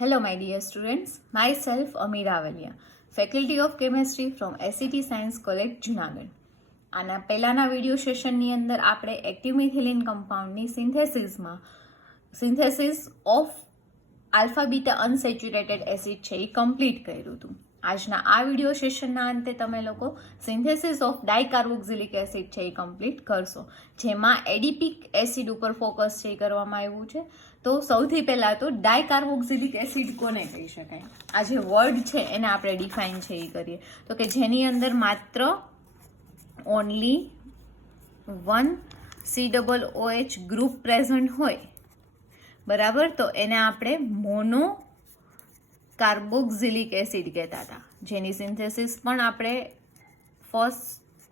Hello my dear students, myself Amira Avalia, Faculty of Chemistry from SET Science College, Junagadh. આના પહેલાના video સેશનની અંદર આપણે active methylene કમ્પાઉન્ડની synthesis of alpha beta unsaturated acid છે એ કમ્પ્લીટ કર્યું હતું. આજના આ વિડીયો સેશનના અંતે તમે લોકો સિન્થેસિસ ઓફ ડાયકાર્બોક્સિલિક એસિડ છે એ કમ્પ્લીટ કરશો, જેમાં એડિપિક એસિડ ઉપર ફોકસ છે એ કરવામાં આવ્યું છે. તો સૌથી પહેલાં તો ડાયકાર્બોક્સિલિક એસિડ કોને કહી શકાય, આ જે વર્ડ છે એને આપણે ડિફાઇન છે એ કરીએ તો કે જેની અંદર માત્ર ઓનલી 1 COOH ગ્રુપ પ્રેઝન્ટ હોય, બરાબર, તો એને આપણે મોનો કાર્બોક્સિલિક એસિડ કહેતા હતા, જેની સિન્થેસિસ પણ આપણે ફર્સ્ટ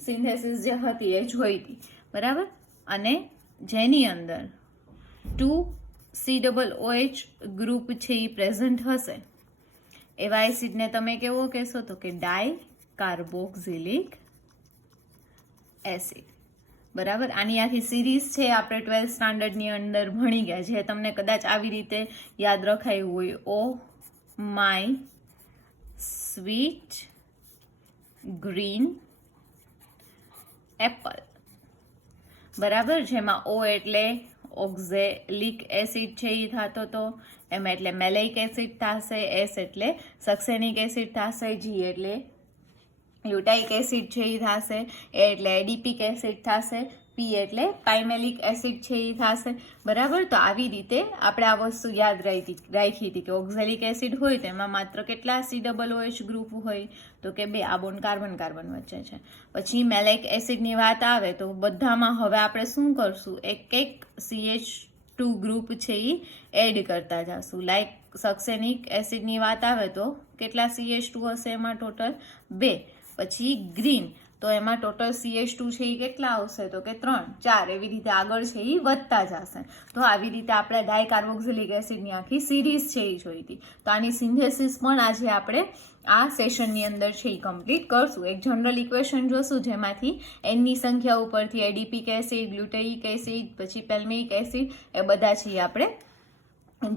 સિન્થેસિસ જે હતી એ જોઈ હતી, બરાબર. અને જેની અંદર 2 COOH ગ્રુપ છે એ પ્રેઝન્ટ હશે એવા એસિડને તમે કેવો કહેશો તો કે ડાયકાર્બોક્સિલિક એસિડ, બરાબર. આની આખી સિરીઝ છે આપણે 12th સ્ટાન્ડર્ડની અંદર ભણી ગયા, જે તમને કદાચ આવી રીતે યાદ રખાયું હોય. Oh my sweet green Apple, બરાબર, જેમાં ઓ એટલે ઓક્ઝેલિક એસિડ છે એ થતો હતો, એમ એટલે મેલેઇક એસિડ થશે, એસ એટલે સક્સેનિક એસિડ થશે, જી એટલે લ્યુટાઇક એસિડ છે એ થશે, એ એટલે એડિપિક એસિડ થશે, પી એટલે પાઇમેલિક એસિડ છે એ થશે, બરાબર. તો આવી રીતે આપણે આ વસ્તુ યાદ રાખી હતી કે ઓક્ઝેલિક એસિડ હોય તો એમાં માત્ર કેટલા COOH ગ્રુપ હોય તો કે 2, આ બોન્ડ કાર્બન કાર્બન વચ્ચે છે. પછી મેલેઇક એસિડની વાત આવે તો બધામાં હવે આપણે શું કરશું, એક CH2 ગ્રુપ છે એ એડ કરતા જશું. લાઈક સક્સેનિક એસિડની વાત આવે તો કેટલા CH2 હશે એમાં ટોટલ 2. પછી ગ્રીન તો એમાં ટોટલ CH2 છે એ કેટલા આવશે તો કે 3, 4, એવી રીતે આગળ છે એ વધતા જશે. તો આવી રીતે આપણે ડાયકાર્બોક્સિલિક એસિડની આખી સિરીઝ છે એ જોઈ હતી. તો આની સિન્થેસિસ પણ આજે આપણે આ સેશનની અંદર છે એ કમ્પ્લીટ કરશું. એક જનરલ ઇક્વેશન જોશું જેમાંથી એનની સંખ્યા ઉપરથી એડિપિક એસિડ, ગ્લુટાઇક એસિડ, પછી પેલ્મિક એસિડ એ બધા છે આપણે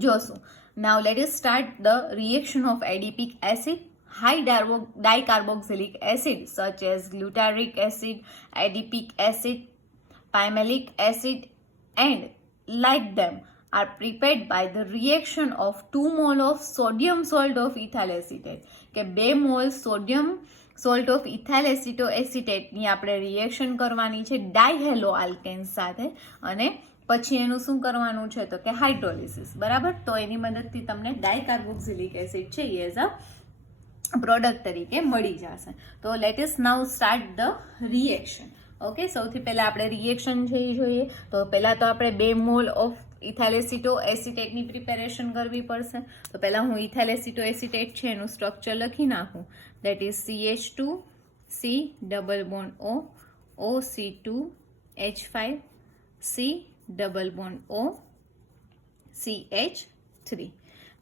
જોશું. Now let us start the reaction of adipic acid. High dicarboxylic acid such as glutaric acid, adipic acid, pymalic acid and like them are prepared by the reaction of 2 mole of sodium salt of ethyl acetate. કે 2 mole sodium salt of ethyl એસિટેટની આપણે reaction કરવાની છે ડાયહેલો alkanes સાથે, અને પછી એનું શું કરવાનું છે તો કે હાઇડ્રોલિસિસ, બરાબર. તો એની મદદથી તમને ડાયકાર્બોક્સિલિક એસિડ છે એઝ અ પ્રોડક્ટ તરીકે મળી જશે. તો let us now start the reaction. Okay, સૌથી પહેલાં આપણે રિએક્શન છે એ જોઈએ. તો પહેલાં તો આપણે 2 મોલ ઓફ ઇથાઇલ એસિટેટની પ્રિપેરેશન કરવી પડશે. તો પહેલાં હું ઇથાઇલ એસિટેટ છે એનું સ્ટ્રક્ચર લખી નાખું. That is CH2 C double bond O O C2H5 C double bond O CH3,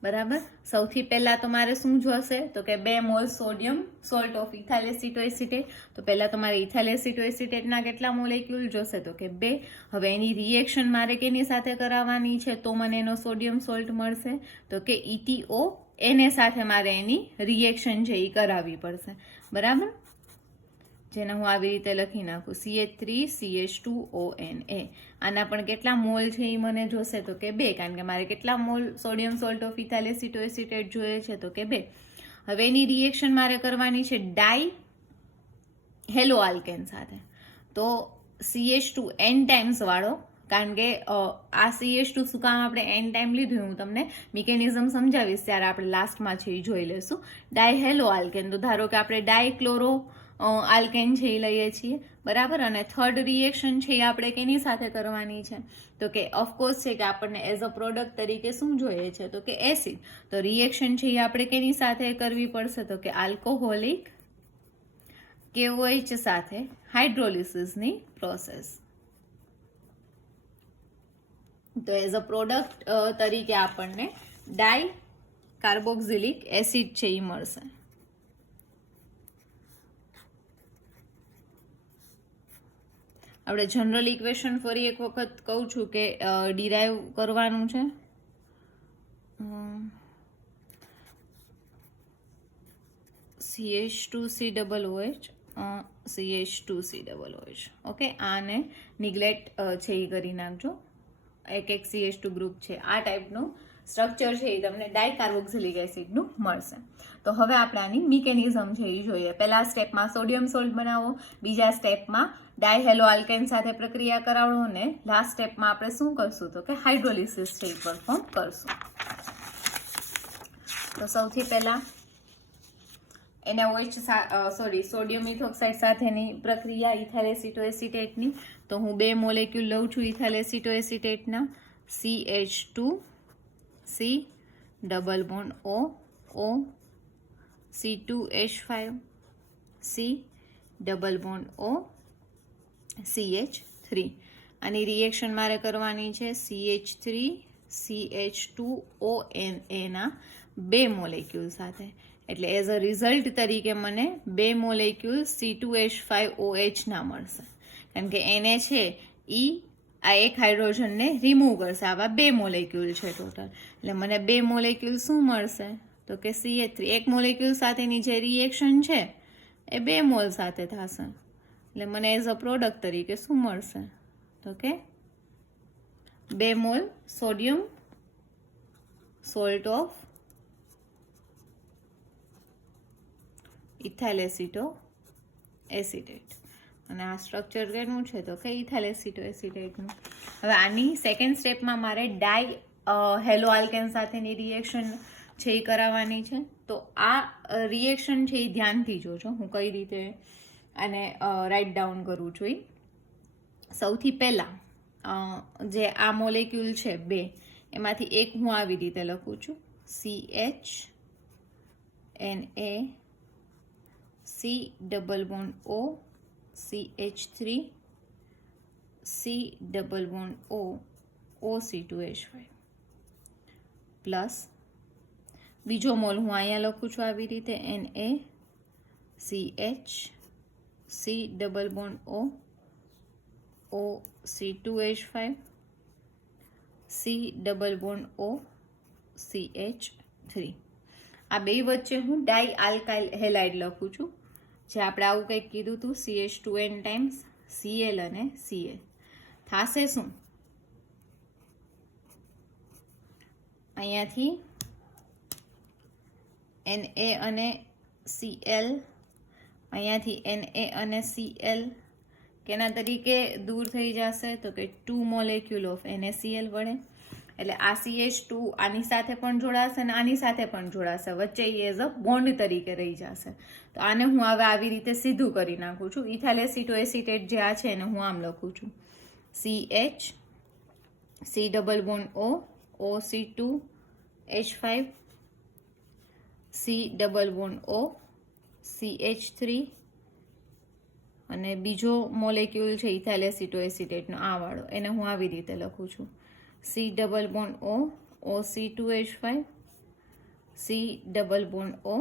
બરાબર. સૌથી પહેલા તમારે શું જોશે તો કે 2 mole sodium salt of ethyl acetate. તો પહેલા તમારે ઇથાઇલ એસિટેટના કેટલા મોલેક્યુલ જોશે તો કે 2. હવે એની રિએક્શન મારે કેની સાથે કરાવવાની છે તો મને એનો સોડિયમ સોલ્ટ મળશે તો કે ETO, એને સાથે મારે એની રિએક્શન છે એ કરાવવી પડશે, બરાબર. જેને હું આવી રીતે લખી નાખું CH3CH2ONA. આના પણ કેટલા મોલ છે એ મને જોશે તો કે 2, કારણ કે મારે કેટલા mall sodium salt of ethyl acetate જોઈએ છે તો કે 2. હવે એની રિએક્શન મારે કરવાની છે ડાયહેલો આલ્કેન સાથે. તો CH2 n ટાઈમ્સ વાળો, કારણ કે આ CH2 શું કામ આપણે n ટાઈમ લીધું હું તમને મિકેનિઝમ સમજાવીશ ત્યારે આપણે લાસ્ટમાં છે એ જોઈ લેશું. ડાયહેલો આલ્કેન, તો ધારો કે આપણે ડાયક્લોરો આલ્કેન છે એ લઈએ છીએ, બરાબર. અને થર્ડ રિએક્શન છે એ આપણે કેની સાથે કરવાની છે તો કે ઓફકોર્સ છે કે આપણને એઝ અ પ્રોડક્ટ તરીકે શું જોઈએ છે તો કે એસિડ. તો રિએક્શન છે એ આપણે કેની સાથે કરવી પડશે તો કે આલ્કોહોલિક KOH સાથે હાઇડ્રોલિસિસની પ્રોસેસ. તો એઝ અ પ્રોડક્ટ તરીકે આપણને ડાયકાર્બોક્સિલિક એસિડ છે એ મળશે. આપણે જનરલ ઇક્વેશન ફરી એક વખત કહું છું કે ડિરાઈવ કરવાનું છે. CH2COOH CH2COOH. ઓકે, આને નિગ્લેક્ટ છે એ કરી નાખજો. એક CH2 ગ્રુપ છે, આ ટાઈપનું સ્ટ્રક્ચર છે એ તમને ડાયકાર્બોક્સિલિક એસિડનું મળશે. તો હવે આપણે આની મિકેનિઝમ છે એ જોઈએ. પહેલા સ્ટેપમાં સોડિયમ સોલ્ટ બનાવો, બીજા સ્ટેપમાં ડાયહેલો આલ્કેન સાથે પ્રક્રિયા કરાવો, ને લાસ્ટ સ્ટેપમાં આપણે શું કરશું તો કે હાઇડ્રોલિસિસ છે એ પરફોર્મ કરશું. તો સૌથી પહેલા NaOH સોડિયમ ઇથોક્સાઇડ સાથેની પ્રક્રિયા ઇથાઇલ એસિટોએસિટેટની. તો હું 2 મોલેક્યુલ લઉં છું ઇથાઇલ એસિટોએસિટેટના, CH2C double bond O C2H5 C double bond O CH3. આની રિએક્શન મારે કરવાની છે CH3 CH2ONA ના 2 મોલેક્યુલ સાથે. એટલે એઝ અ રિઝલ્ટ તરીકે મને 2 મોલેક્યુલ C2H5OH ના મળશે, કારણ કે એને છે આ એક હાઇડ્રોજનને રિમૂવ કરશે. આવા 2 મોલેક્યુલ છે ટોટલ, એટલે મને 2 મોલેક્યુલ શું મળશે તો કે CH3. એક મોલેક્યુલ સાથેની જે રિએક્શન છે એ 2 મોલ સાથે થશે, એટલે મને એઝ અ પ્રોડક્ટ તરીકે શું મળશે તો કે 2 mole sodium salt of ethyl acetoacetate. અને આ સ્ટ્રક્ચર કેનું છે તો કે ઇથાઇલ એસિટોએસિટેટનું. હવે આની સેકન્ડ સ્ટેપમાં મારે હેલો આલ્કેન સાથેની રિએક્શન છે એ કરાવવાની છે. તો આ રિએક્શન છે એ ધ્યાનથી જોજો, હું કઈ રીતે આને રાઇટ ડાઉન કરું છું. સૌથી પહેલાં જે આ મોલેક્યુલ છે 2, એમાંથી એક હું આવી રીતે લખું છું CHNA C double bond O CH3 C double bond O OC2H5 plus બીજો મોલ હું અહીંયા લખું છું આવી રીતે Na CH C double bond O OC2H5 C double bond O CH3. આ 2 વચ્ચે હું ડાઈ આલ્કાઇલ હેલાઇડ લખું છું, જે આપણે આવું કંઈક કીધું હતું CH2N ટાઈમ્સ Cl અને Cl. થાશે શું અહીંયાથી Na અને Cl, અહીંયાથી Na અને Cl કેના તરીકે દૂર થઈ જશે તો કે 2 મોલેક્યુલ ઓફ NaCl વડે. એટલે આ CH2 આની સાથે પણ જોડાશે અને આની સાથે પણ જોડાશે, વચ્ચે એઝ અ બોન્ડ તરીકે રહી જશે. તો આને હું હવે આવી રીતે સીધું કરી નાખું છું. ઇથાઇલ એસિટોએસિટેટ જે આ છે એને હું આમ લખું છું CH C double bond O OC2H5 C double bond O CH3, અને બીજો મોલેક્યુલ છે ઇથાઇલ એસિટોએસિટેટનો આ વાળો, એને હું આવી રીતે લખું છું C double bond O OC2H5 C double bond O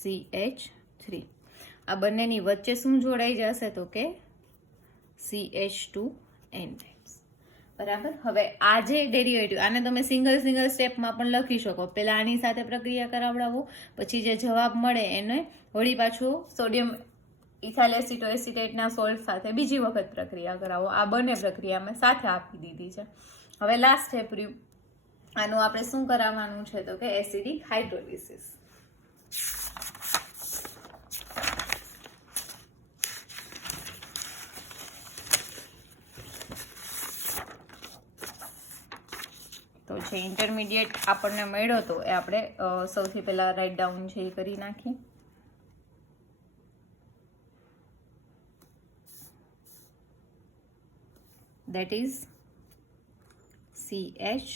CH3. આ બંનેની વચ્ચે શું જોડાઈ જશે તો કે CH2N ટાઈમ્સ. બરાબર. હવે આ જે ડેરિવેટિવ, આને તમે સિંગલ સ્ટેપમાં પણ લખી શકો. પહેલાં આની સાથે પ્રક્રિયા કરાવડાવો, પછી જે જવાબ મળે એને વળી પાછું સોડિયમ ઇથાઇલ એસિટોએસિટેટના સોલ્ટ સાથે બીજી વખત પ્રક્રિયા કરાવો. આ બંને પ્રક્રિયા મેં સાથે આપી દીધી છે. હવે લાસ્ટ સ્ટેપ રહ્યું, આનું આપણે શું કરાવવાનું છે તો કે એસિડિક હાઇડ્રોલિસિસ. તો જે ઇન્ટરમીડિયેટ આપણને મળ્યો હતો એ આપણે સૌથી પહેલા રાઇટ ડાઉન છે એ કરી નાખીએ. that is CH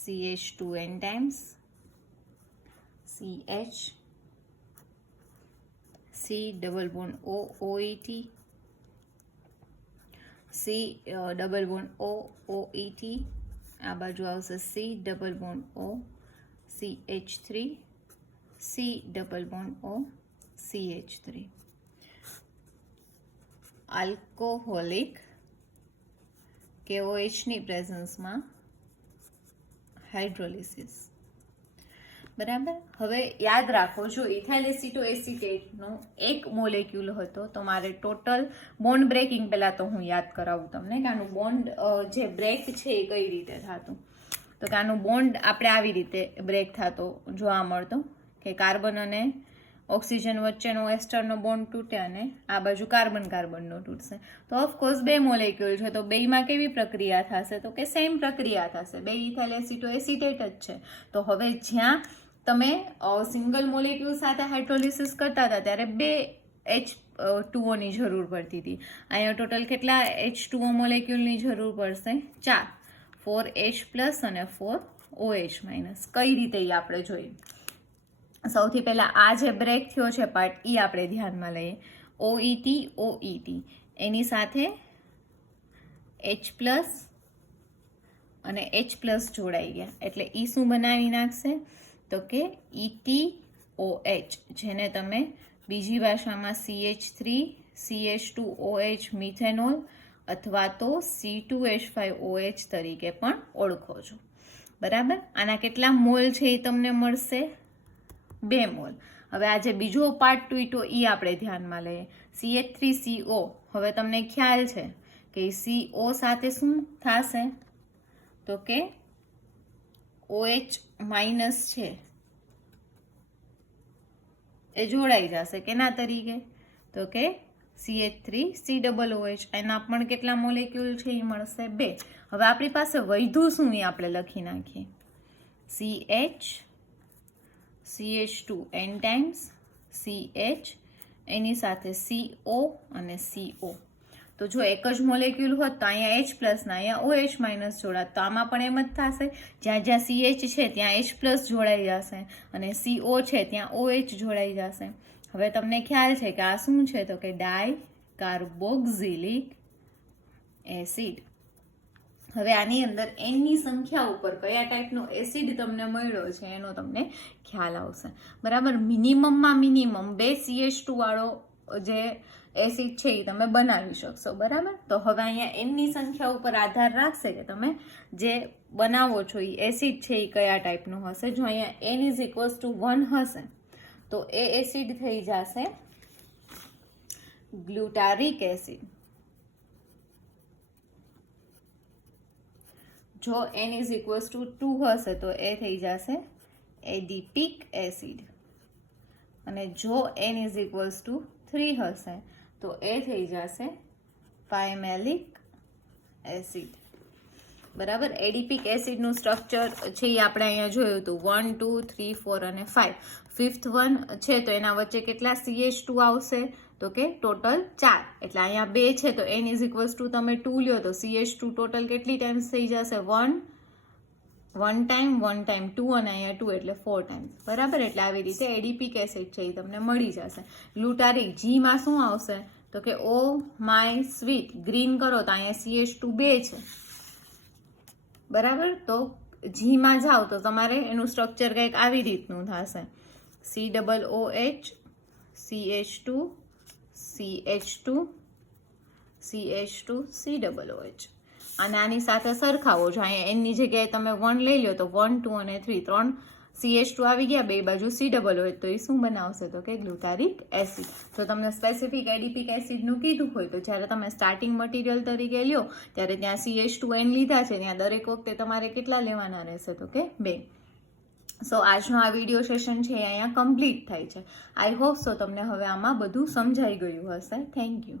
CH2N times CH C double bond O OET C double bond O OET, આ બાજુ આવશે C double bond O CH3 C double bond O CH3. Alcoholic KOH ની પ્રેઝન્સમાં હાઇડ્રોલિસિસ. બરાબર. હવે યાદ રાખો, જો ઇથાઇલ એસિટોએસિટેટનો એક મોલેક્યુલ હતો તો મારે ટોટલ બોન્ડ બ્રેકિંગ પહેલાં તો હું યાદ કરાવું તમને કે આનું બોન્ડ જે બ્રેક છે એ કઈ રીતે થતું. તો કે આનું બોન્ડ આપણે આવી રીતે બ્રેક થતો જોવા મળતો કે કાર્બન અને ઓક્સિજન વચ્ચેનો એસ્ટરનો બોન્ડ તૂટે અને આ બાજુ કાર્બન કાર્બનનો તૂટશે. તો ઓફકોર્સ બે મોલેક્યુલ છે તો બેમાં કેવી પ્રક્રિયા થશે, તો કે સેમ પ્રક્રિયા થશે, બે ઇથાઇલ એસિટોએસિટેટ જ છે. તો હવે જ્યાં તમે સિંગલ મોલેક્યુલ સાથે હાઇડ્રોલિસિસ કરતા હતા ત્યારે બે H2O ની જરૂર પડતી હતી. અહીંયા ટોટલ કેટલા H2O મોલેક્યુલની જરૂર પડશે? 4, 4H+ અને 4OH-. કઈ રીતે એ આપણે જોઈએ. સૌથી પહેલા આ જે બ્રેક થયો છે પાર્ટ એ આપણે ધ્યાનમાં લઈએ. OET એની સાથે H+ અને H+ જોડાઈ ગયા એટલે એ શું બનાવી નાખશે, તો કે ETOH, જેને તમે બીજી ભાષામાં CH3 CH2OH મિથેનોલ અથવા તો C2H5OH તરીકે પણ ઓળખો છો. બરાબર. આના કેટલા મોલ છે એ તમને મળશે? 2 મોલ. હવે આ જે બીજો પાર્ટ તૂટ્યો એ આપણે ધ્યાનમાં લઈએ. CH3CO. હવે તમને ખ્યાલ છે કે CO સાથે શું થશે, તો કે OH- છે એ જોડાઈ જશે. કેના તરીકે? તો કે CH3COOH. એના પણ કેટલા મોલેક્યુલ છે એ મળશે? 2. હવે આપણી પાસે વધ્યું શું એ આપણે લખી નાખીએ. CH2 n ટાઈમ્સ CH, એની સાથે CO અને CO. તો જો એક જ મોલેક્યુલ હોત તો અહીંયા H+ ના અહીંયા OH- જોડાત. તો આમાં પણ એમ જ થશે, જ્યાં જ્યાં CH છે ત્યાં H+ જોડાઈ જશે અને CO છે ત્યાં OH જોડાઈ જશે. હવે તમને ખ્યાલ છે કે આ શું છે, તો કે ડાય કાર્બોક્સિલિક એસિડ. હવે આની અંદર એનની સંખ્યા ઉપર કયા ટાઈપનો એસિડ તમને મળ્યો છે એનો તમને ખ્યાલ આવશે. બરાબર. મિનિમમમાં મિનિમમ 2 CH2 વાળો જે એસિડ છે એ તમે બનાવી શકશો. બરાબર. તો હવે અહીંયા એનની સંખ્યા ઉપર આધાર રાખશે કે તમે જે બનાવો છો એ એસિડ છે એ કયા ટાઈપનો હશે. જો અહીંયા n = 1 હશે તો એ એસિડ થઈ જશે ગ્લુટારિક એસિડ. જો n = 2 હશે તો એ થઈ જશે એડિપિક એસિડ અને જો n = 3 હશે તો એ થઈ જશે પાયમેલિક એસિડ. બરાબર. એડિપિક એસિડનું સ્ટ્રક્ચર છે એ આપણે અહીંયા જોયું હતું 1, 2, 3, 4 અને 5. 5th વન છે તો એના વચ્ચે કેટલા CH2 આવશે, તો કે ટોટલ 4. એટલે અહીંયા 2 છે તો n = તમે 2 લ્યો તો CH2 ટોટલ કેટલી ટાઈમ્સ થઈ જશે? 1 ટાઈમ 1 ટાઈમ 2 અને અહીંયા 2 એટલે 4 ટાઈમ્સ. બરાબર. એટલે આવી રીતે એડિપિક એસિડ છે એ તમને મળી જશે. ગ્લુટારિક જીમાં શું આવશે, તો કે ઓ માય સ્વીટ. ગ્રીન કરો તો અહીંયા CH2 2 છે. બરાબર. તો જીમાં જાઓ તો તમારે એનું સ્ટ્રક્ચર કંઈક આવી રીતનું થશે. COOH, CH2, CH2, CH2, COOH. અને આની સાથે સરખાવો. જો અહીંયા એનની જગ્યાએ તમે 1 લઈ લો તો 1, 2 અને 3 3 CH2 આવી ગયા, બે બાજુ COOH. તો એ શું બનાવશે, તો કે ગ્લુટારિક એસિડ. તો તમને સ્પેસિફિક એડિપિક એસિડનું કીધું હોય તો જ્યારે તમે સ્ટાર્ટિંગ મટીરિયલ તરીકે લ્યો ત્યારે ત્યાં CH2n લીધા છે ત્યાં દરેક વખતે તમારે કેટલા લેવાના રહેશે, તો કે 2. સો આજનો આ વિડીયો સેશન છે અહીંયા કમ્પ્લીટ થાય છે. આઈ હોપ સો તમને હવે આમાં બધું સમજાઈ ગયું હશે. Thank you.